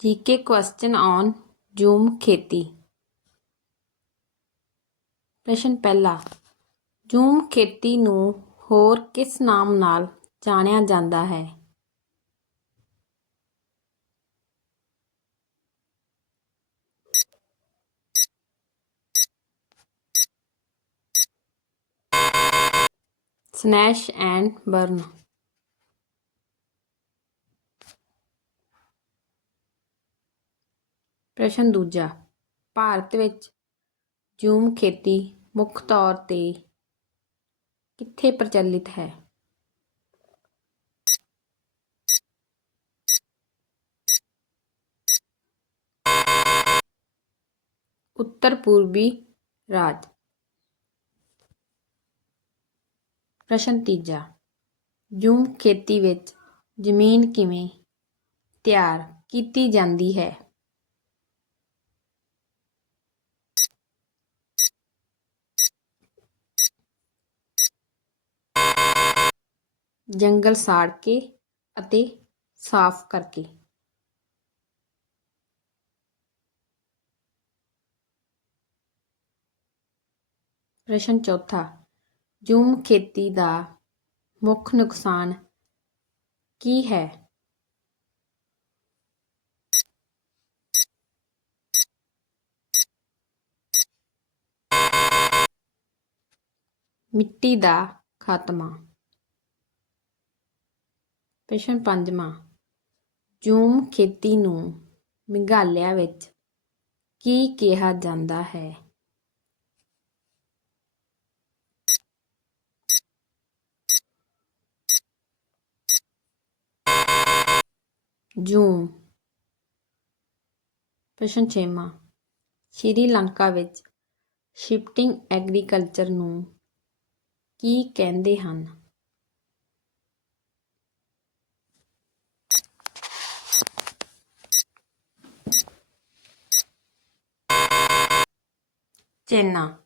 GK question on Zoom ਖੇਤੀ। ਪ੍ਰਸ਼ਨ ਪਹਿਲਾ, ਜੂਮ ਖੇਤੀ ਨੂੰ ਹੋਰ ਕਿਸ ਨਾਮ ਨਾਲ ਜਾਣਿਆ ਜਾਂਦਾ ਹੈ? Slash and burn. ਪ੍ਰਸ਼ਨ ਦੂਜਾ, ਭਾਰਤ ਵਿੱਚ ਜੂਮ ਖੇਤੀ ਮੁੱਖ ਤੌਰ ਤੇ ਕਿੱਥੇ ਪ੍ਰਚਲਿਤ ਹੈ? ਉੱਤਰ ਪੂਰਬੀ ਰਾਜ। ਪ੍ਰਸ਼ਨ ਤੀਜਾ, ਜੂਮ ਖੇਤੀ ਵਿੱਚ ਜ਼ਮੀਨ ਕਿਵੇਂ ਤਿਆਰ ਕੀਤੀ ਜਾਂਦੀ ਹੈ? ਜੰਗਲ ਸਾੜ ਕੇ ਅਤੇ ਸਾਫ਼ ਕਰਕੇ। ਪ੍ਰਸ਼ਨ ਚੌਥਾ, ਜੂਮ ਖੇਤੀ ਦਾ ਮੁੱਖ ਨੁਕਸਾਨ ਕੀ ਹੈ? ਮਿੱਟੀ ਦਾ ਖਾਤਮਾ। ਪ੍ਰਸ਼ਨ ਪੰਜਵਾਂ, ਜੂਮ ਖੇਤੀ ਨੂੰ ਮੇਘਾਲਿਆ ਵਿੱਚ ਕੀ ਕਿਹਾ ਜਾਂਦਾ ਹੈ? ਜੂਮ, ਪ੍ਰਸ਼ਨ ਛੇਵਾਂ, ਸ਼੍ਰੀ ਲੰਕਾ ਵਿੱਚ ਸ਼ਿਫਟਿੰਗ ਐਗਰੀਕਲਚਰ ਨੂੰ ਕੀ ਕਹਿੰਦੇ ਹਨ? ਚੇਨਾ।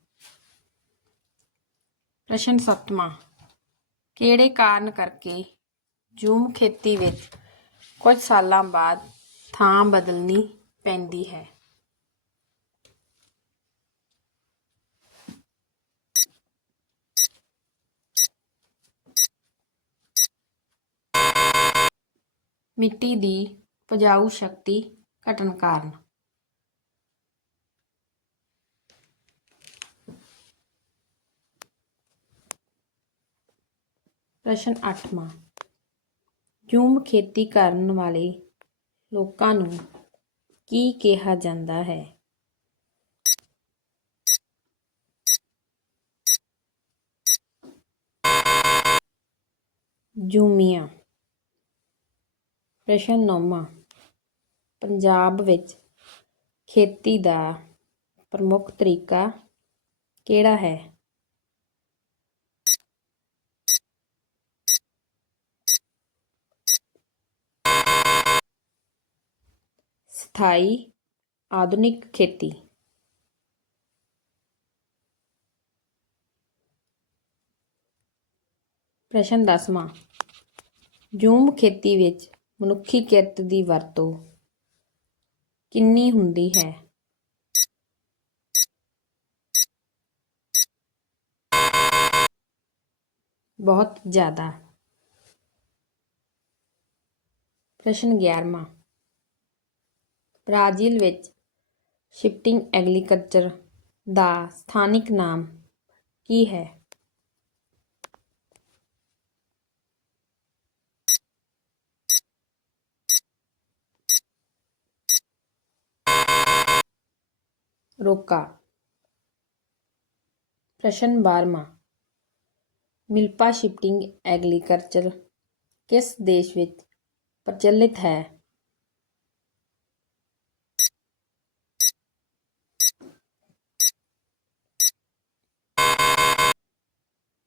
ਪ੍ਰਸ਼ਨ ਸੱਤਵਾਂ। ਕਿਹੜੇ ਕਾਰਨ ਕਰਕੇ ਜੂਮ ਖੇਤੀ ਵਿੱਚ ਕੁਝ ਸਾਲਾਂ ਬਾਅਦ ਥਾਂ ਬਦਲਣੀ ਪੈਂਦੀ ਹੈ? ਮਿੱਟੀ ਦੀ ਉਪਜਾਊ ਸ਼ਕਤੀ ਘਟਣ ਕਾਰਨ। ਪ੍ਰਸ਼ਨ 8ਵਾਂ ਜੂਮ ਖੇਤੀ ਕਰਨ ਵਾਲੇ ਲੋਕਾਂ ਨੂੰ ਕੀ ਕਿਹਾ ਜਾਂਦਾ ਹੈ? ਜੂਮੀਆਂ। ਪ੍ਰਸ਼ਨ ਨੌਵਾਂ। ਪੰਜਾਬ ਵਿੱਚ ਖੇਤੀ ਦਾ ਪ੍ਰਮੁੱਖ ਤਰੀਕਾ ਕਿਹੜਾ ਹੈ? ਸਥਾਈ ਆਧੁਨਿਕ ਖੇਤੀ। ਪ੍ਰਸ਼ਨ ਦਸਵਾਂ, ਜੂਮ ਖੇਤੀ ਵਿੱਚ ਮਨੁੱਖੀ ਕਿਰਤ ਦੀ ਵਰਤੋਂ ਕਿੰਨੀ ਹੁੰਦੀ ਹੈ? ਬਹੁਤ ਜ਼ਿਆਦਾ। ਪ੍ਰਸ਼ਨ 11ਵਾਂ ਬ੍ਰਾਜ਼ੀਲ ਵਿੱਚ ਸ਼ਿਫਟਿੰਗ ਐਗਰੀਕਲਚਰ ਦਾ ਸਥਾਨਿਕ ਨਾਮ ਕੀ ਹੈ? ਰੋਕਾ। ਪ੍ਰਸ਼ਨ 12ਵਾਂ ਮਿਲਪਾ ਸ਼ਿਫਟਿੰਗ ਐਗਰੀਕਲਚਰ ਕਿਸ ਦੇਸ਼ ਵਿੱਚ ਪ੍ਰਚਲਿਤ ਹੈ?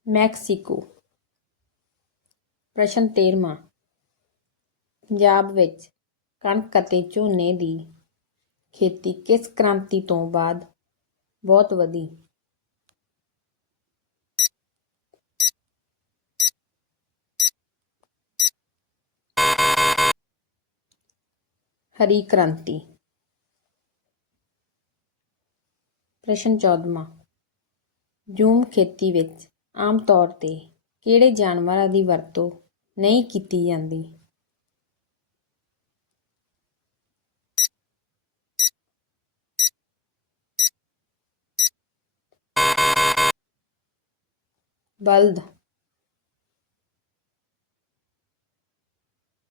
ਮੈਕਸੀਕੋ। ਪ੍ਰਸ਼ਨ 13ਵਾਂ ਪੰਜਾਬ ਵਿੱਚ ਕਣਕ ਅਤੇ ਝੋਨੇ ਦੀ ਖੇਤੀ ਕਿਸ ਕ੍ਰਾਂਤੀ ਤੋਂ ਬਾਅਦ ਬਹੁਤ ਵਧੀ? ਹਰੀ ਕ੍ਰਾਂਤੀ। ਪ੍ਰਸ਼ਨ 14ਵਾਂ ਜੂਮ ਖੇਤੀ ਵਿੱਚ ਆਮ ਤੌਰ ਤੇ ਕਿਹੜੇ ਜਾਨਵਰਾਂ ਦੀ ਵਰਤੋਂ ਨਹੀਂ ਕੀਤੀ ਜਾਂਦੀ? ਬਲਦ